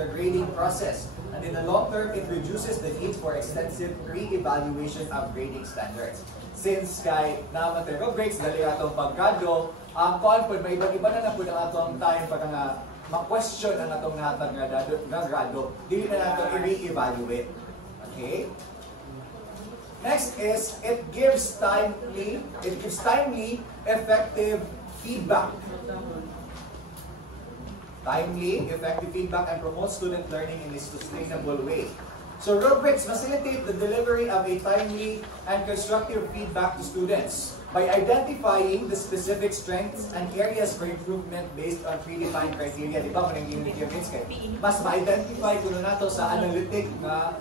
the grading process. And in the long term, it reduces the need for extensive re-evaluation of grading standards. Since kay naman tayo rubrics, dali atong paggrado, ang confirm, may iba na po na atong time para nga ma-question ang atong nahatag nga grado, dili na natin i-re-evaluate. Okay? Next is, it gives timely, effective feedback. Timely, effective feedback and promote student learning in a sustainable way. So rubrics facilitate the delivery of a timely and constructive feedback to students by identifying the specific strengths and areas for improvement based on predefined criteria. Di ba kung nag-unit units kayo? Mas ma-identify ko na nato sa analytic na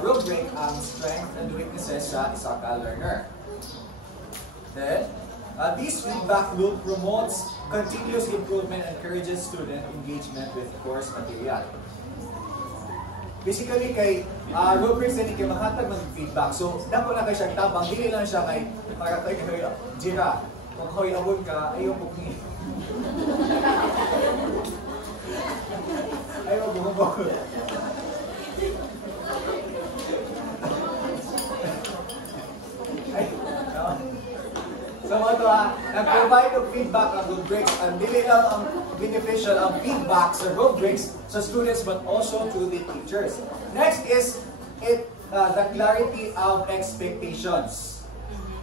rubric ang strengths and weaknesses sa isa ka learner. Then, this feedback loop promotes continuous improvement and encourages student engagement with course material. Basically, kay rubrics din kayo mahatag mag-feedback. So, dako na kayo siyang tabang. Hindi lang siya kay para kayo Jira, kung ako'y abon ka, ayaw mo kung ayaw mo bumabog. So ito nag-provide of feedback ang rubrics and dili lang ang beneficial ang feedback sa rubrics sa students but also to the teachers. Next is the clarity of expectations.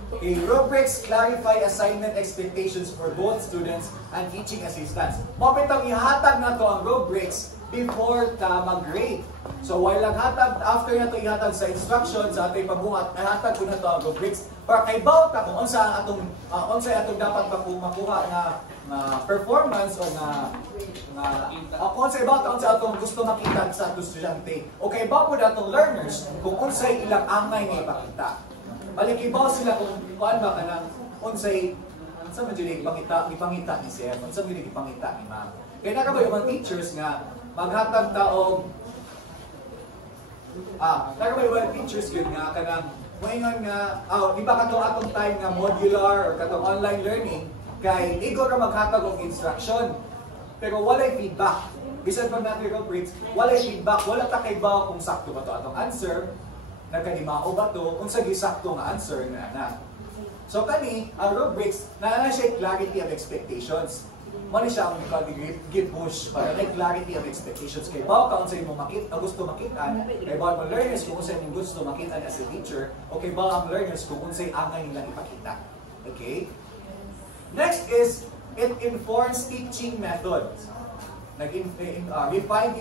Okay, rubrics clarify assignment expectations for both students and teaching assistants. Mapitang ihatag na to ang rubrics before ta mag-grade. So while naghatag, after na to ihatag sa instructions sa ating pagbuhat, nahatag ko na to ang rubrics para kay bawta kung unsa atong dapat makuha na performance o unsa atong gusto makita sa atong estudyante. O kay bawo atong learners kung unsay ilang angay nga ipakita. Malikibaw sila kung kuan ba kanang unsay man dili ipangita ni sir, unsa man dili ipangita ni ma'am. Kaya nakabayo mga teachers nga maghatag ta og nakabayo mga teachers gyud nga kanang moingon nga di ba katong atong time nga modular or katong online learning kay igo ra maghatag og instruction pero walay feedback. Bisan pag natin rubrics, walay feedback, wala ta kay bawo kung sakto ba to atong answer. Nagkanimao ba ito? Kung sa gisakto nga answer na na. So kani, ang rubrics, na siya clarity of expectations. Mali siya ang give push para may clarity of expectations. Kaya bawa ka kung sa'yo mo gusto makita, kaya bawa ang learners kung sa'yo mo gusto makita as a teacher, o kaya bawa ang learners kung sa'yo angay nilang ipakita. Okay? Next is, it informs teaching methods. Refine